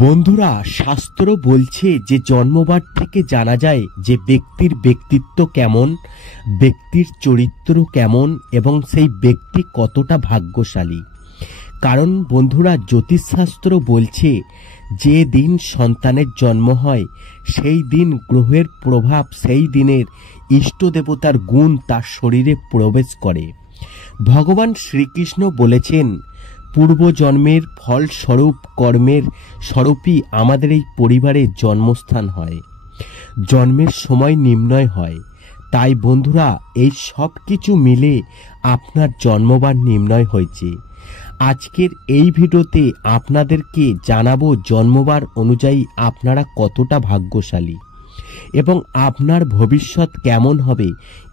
বন্ধুরা, শাস্ত্র বলছে যে জন্মবার থেকে জানা যায় যে ব্যক্তির ব্যক্তিত্ব কেমন, ব্যক্তির চরিত্র কেমন এবং সেই ব্যক্তি কতটা ভাগ্যশালী। কারণ বন্ধুরা, জ্যোতিষশাস্ত্র বলছে যে দিন সন্তানের জন্ম হয় সেই দিন গ্রহের প্রভাব, সেই দিনের ইষ্ট দেবতার গুণ তার শরীরে প্রবেশ করে। ভগবান শ্রীকৃষ্ণ বলেছেন, পূর্বজন্মের ফলস্বরূপ কর্মের স্বরূপই আমাদের এই পরিবারের জন্মস্থান হয়, জন্মের সময় নির্ণয় হয়। তাই বন্ধুরা, এই সব কিছু মিলে আপনার জন্মবার নির্ণয় হয়েছে। আজকের এই ভিডিওতে আপনাদেরকে জানাবো জন্মবার অনুযায়ী আপনারা কতটা ভাগ্যশালী এবং আপনার ভবিষ্যৎ কেমন হবে।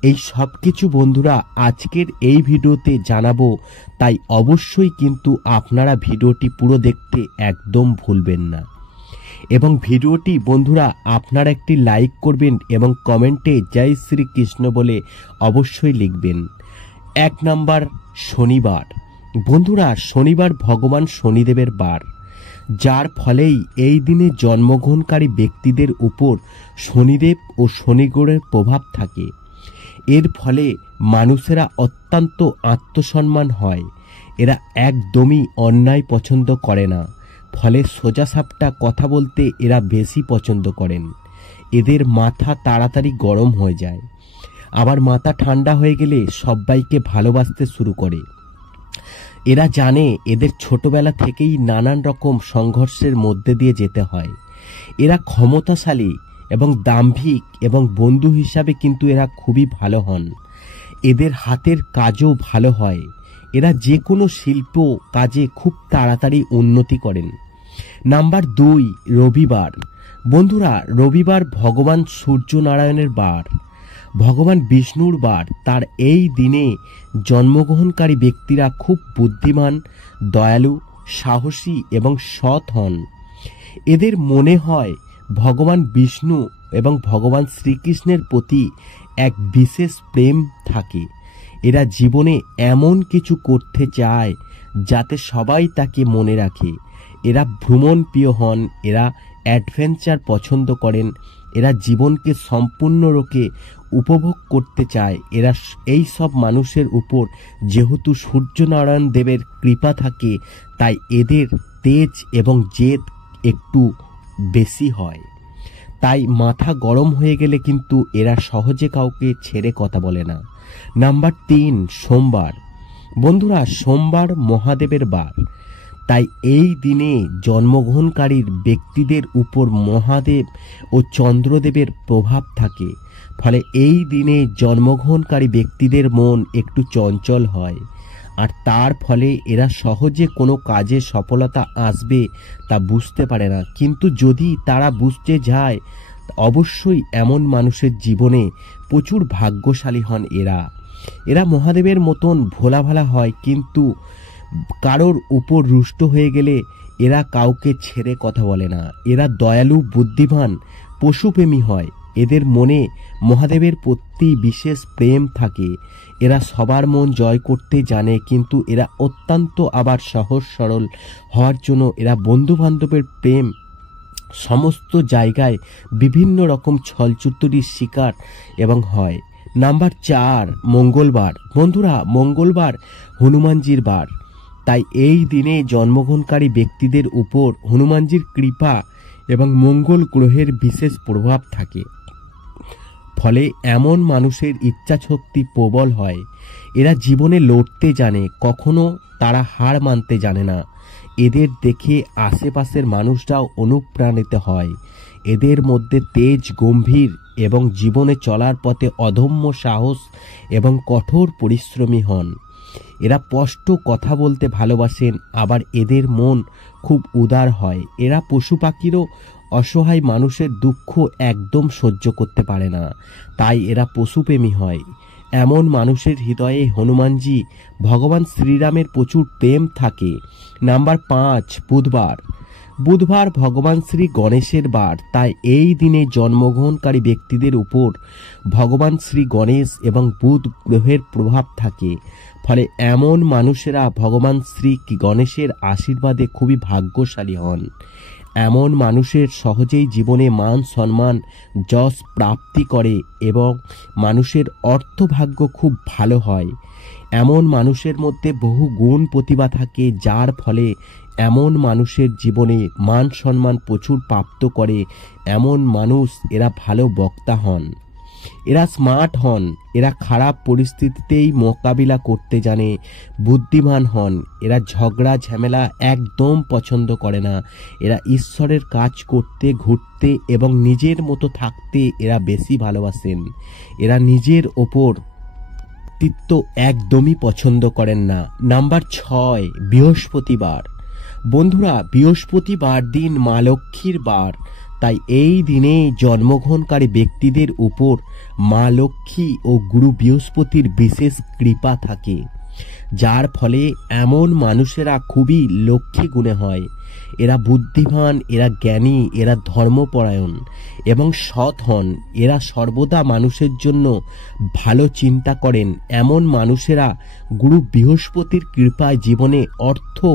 এই সব কিছু বন্ধুরা আজকের এই ভিডিওতে জানাবো, তাই অবশ্যই কিন্তু আপনারা ভিডিওটি পুরো দেখতে একদম ভুলবেন না। এবং ভিডিওটি বন্ধুরা আপনারা একটি লাইক করবেন এবং কমেন্টে জয় শ্রীকৃষ্ণ বলে অবশ্যই লিখবেন। 1 নাম্বার, শনিবার। বন্ধুরা, শনিবার ভগবান শনিদেবের বার, যার ফলেই এই দিনে জন্মগ্রহণকারী ব্যক্তিদের উপর শনিদেব ও শনিগ্রহের প্রভাব থাকে। এর ফলে মানুষেরা অত্যন্ত আত্মসম্মান হয়। এরা একদমই অন্যায় পছন্দ করে না, ফলে সোজাসাপটা কথা বলতে এরা বেশি পছন্দ করেন। এদের মাথা তাড়াতাড়ি গরম হয়ে যায়, আবার মাথা ঠান্ডা হয়ে গেলে সবাইকে ভালোবাসতে শুরু করে। এরা জানে এদের ছোটবেলা থেকেই নানান রকম সংঘর্ষের মধ্যে দিয়ে যেতে হয়। এরা ক্ষমতাশালী এবং দাম্ভিক এবং বন্ধু হিসাবে কিন্তু এরা খুবই ভালো হন। এদের হাতের কাজও ভালো হয়। এরা যে কোনো শিল্প কাজে খুব তাড়াতাড়ি উন্নতি করেন। নাম্বার 2, রবিবার। বন্ধুরা, রবিবার ভগবান সূর্যনারায়ণের বার, ভগবান বিষ্ণুর বার। তার এই দিনে জন্মগ্রহণকারী ব্যক্তিরা খুব বুদ্ধিমান, দয়ালু, সাহসী এবং সৎ হন। এদের মনে হয় ভগবান বিষ্ণু এবং ভগবান শ্রীকৃষ্ণের প্রতি এক বিশেষ প্রেম থাকে। এরা জীবনে এমন কিছু করতে চায় যাতে সবাই তাকে মনে রাখে। এরা ভ্রমণ প্রিয় হন, এরা অ্যাডভেঞ্চার পছন্দ করেন, এরা জীবনকে সম্পূর্ণরূপে উপভোগ করতে চায়। এরা এই সব মানুষের উপর যেহেতু সূর্যনারায়ণ দেবের কৃপা থাকে, তাই এদের তেজ এবং জেদ একটু বেশি হয়। তাই মাথা গরম হয়ে গেলে কিন্তু এরা সহজে কাউকে ছেড়ে কথা বলে না। নাম্বার 3, সোমবার। বন্ধুরা, সোমবার মহাদেবের বার, তাই এই দিনে জন্মগ্রহণকারীর ব্যক্তিদের উপর মহাদেব ও চন্দ্রদেবের প্রভাব থাকে। ফলে এই দিনে জন্মগ্রহণকারী ব্যক্তিদের মন একটু চঞ্চল হয়, আর তার ফলে এরা সহজে কোনো কাজে সফলতা আসবে তা বুঝতে পারে না। কিন্তু যদি তারা বুঝতে যায়, অবশ্যই এমন মানুষের জীবনে প্রচুর ভাগ্যশালী হন। এরা মহাদেবের মতন ভোলা ভালা হয়, কিন্তু কারোর উপর রুষ্ট হয়ে গেলে এরা কাউকে ছেড়ে কথা বলে না। এরা দয়ালু, বুদ্ধিমান, পশুপ্রেমী হয়। এদের মনে মহাদেবের প্রতি বিশেষ প্রেম থাকে। এরা সবার মন জয় করতে জানে, কিন্তু এরা অত্যন্ত আবার সহজ সরল হওয়ার জন্য এরা বন্ধু বান্ধবের প্রেম সমস্ত জায়গায় বিভিন্ন রকম ছলচুতুরির শিকার এবং হয়। নাম্বার 4, মঙ্গলবার। বন্ধুরা, মঙ্গলবার হনুমানজির বার, তাই এই দিনে জন্মগ্রহণকারী ব্যক্তিদের উপর হনুমানজির কৃপা এবং মঙ্গল গ্রহের বিশেষ প্রভাব থাকে। ফলে এমন মানুষের ইচ্ছা শক্তি প্রবল হয়। এরা জীবনে লড়তে জানে, কখনো তারা হার মানতে জানে না। এদের দেখে আশেপাশের মানুষরাও অনুপ্রাণিত হয়। এদের মধ্যে তেজ, গম্ভীর এবং জীবনে চলার পথে অদম্য সাহস এবং কঠোর পরিশ্রমী হন। এরা স্পষ্ট কথা বলতে ভালোবাসেন, আবার এদের মন খুব উদার হয়। এরা পশু পাখিরও অসহায় মানুষের দুঃখ একদম সহ্য করতে পারে না, তাই এরা পশুপ্রেমী হয়। এমন মানুষের হৃদয়ে হনুমানজি, ভগবান শ্রীরামের প্রচুর প্রেম থাকে। নাম্বার 5, বুধবার। বুধবার ভগবান শ্রী গণেশের বার, তাই এই দিনে জন্মগ্রহণকারী ব্যক্তিদের উপর ভগবান শ্রী গণেশ এবং বুধ গ্রহের প্রভাব থাকে। ফলে এমন মানুষেরা ভগবান শ্রী গণেশের আশীর্বাদে খুবই ভাগ্যশালী হন। এমন মানুষের সহজেই জীবনে মান সম্মান যশ প্রাপ্তি করে এবং মানুষের অর্থভাগ্য খুব ভালো হয়। এমন মানুষের মধ্যে বহু গুণ প্রতিভা থাকে, যার ফলে এমন মানুষের জীবনে মান সম্মান প্রচুর প্রাপ্ত করে। এমন মানুষ এরা ভালো বক্তা হন, এরা স্মার্ট হন, এরা খারাপ পরিস্থিতিতেই মোকাবিলা করতে জানে, বুদ্ধিমান হন। এরা ঝগড়া ঝামেলা একদম পছন্দ করে না। এরা ঈশ্বরের কাজ করতে, ঘুরতে এবং নিজের মতো থাকতে এরা বেশি ভালোবাসেন। এরা নিজের ওপর কর্তৃত্ব একদমই পছন্দ করেন না। নাম্বার 6, বৃহস্পতিবার। বন্ধুরা, বৃহস্পতিবার দিন মা লক্ষ্মীর বার। তাই এই দিনে জন্মগ্রহণকারী ব্যক্তিদের উপর মা লক্ষ্মী ও গুরু বৃহস্পতির বিশেষ কৃপা থাকে, যার ফলে এমন মানুষেরা খুবই লক্ষ্মী গুণে হয়। এরা বুদ্ধিমান, এরা জ্ঞানী, এরা ধর্মপরায়ণ এবং সৎ হন। এরা সর্বদা মানুষের জন্য ভালো চিন্তা করেন। এমন মানুষেরা গুরু বৃহস্পতির কৃপায় জীবনে অর্থ,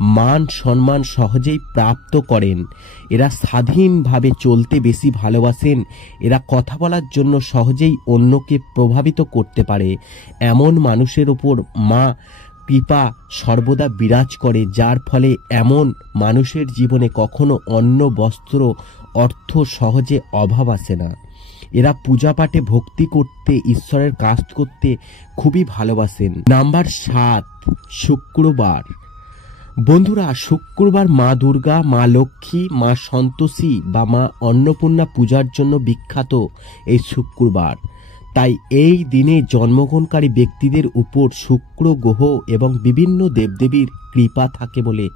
মান সম্মান সহজেই প্রাপ্ত করেন। এরা স্বাধীনভাবে চলতে বেশি ভালোবাসেন। এরা কথা বলার জন্য সহজেই অন্যকে প্রভাবিত করতে পারে। এমন মানুষের উপর মা কৃপা সর্বদা বিরাজ করে, যার ফলে এমন মানুষের জীবনে কখনো অন্ন, বস্ত্র, অর্থ সহজে অভাব আসে না। এরা পূজা পাঠে ভক্তি করতে, ঈশ্বরের কাজ করতে খুবই ভালোবাসেন। নাম্বার 7, শুক্রবার। বন্ধুরা, শুক্রবার মা দুর্গা, মা লক্ষ্মী, মা সন্তোষী বা মা অন্নপূর্ণা পূজার জন্য বিখ্যাত এই শুক্রবার। তাই এই দিনে জন্মগ্রহণকারী ব্যক্তিদের উপর শুক্র গ্রহ এবং বিভিন্ন দেবদেবীর কৃপা থাকে বলে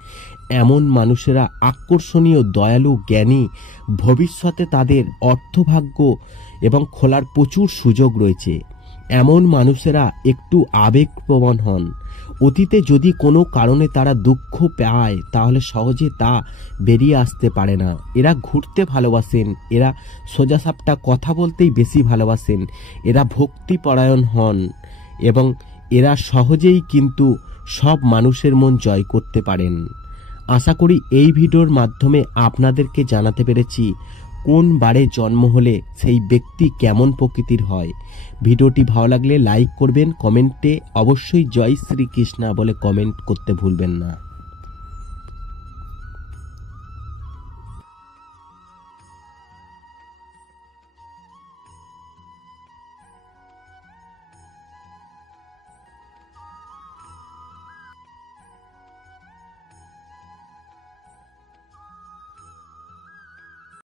এমন মানুষেরা আকর্ষণীয়, দয়ালু, জ্ঞানী। ভবিষ্যতে তাদের অর্থভাগ্য এবং খোলার প্রচুর সুযোগ রয়েছে। এমন মানুষেরা একটু আবেগপ্রবণ হন। অতীতে যদি কোনো কারণে তারা দুঃখ পায় তাহলে সহজে তা বেরিয়ে আসতে পারে না। এরা ঘুরতে ভালোবাসেন, এরা সোজাসাপটা কথা বলতেই বেশি ভালোবাসেন। এরা ভক্তিপরায়ণ হন এবং এরা সহজেই কিন্তু সব মানুষের মন জয় করতে পারেন। আশা করি এই ভিডিওর মাধ্যমে আপনাদেরকে জানাতে পেরেছি কোন বারে জন্ম হলে সেই ব্যক্তি কেমন প্রকৃতির হয়। ভিডিওটি ভালো লাগলে লাইক করবেন, কমেন্টে অবশ্যই জয় শ্রীকৃষ্ণ বলে কমেন্ট করতে ভুলবেন না।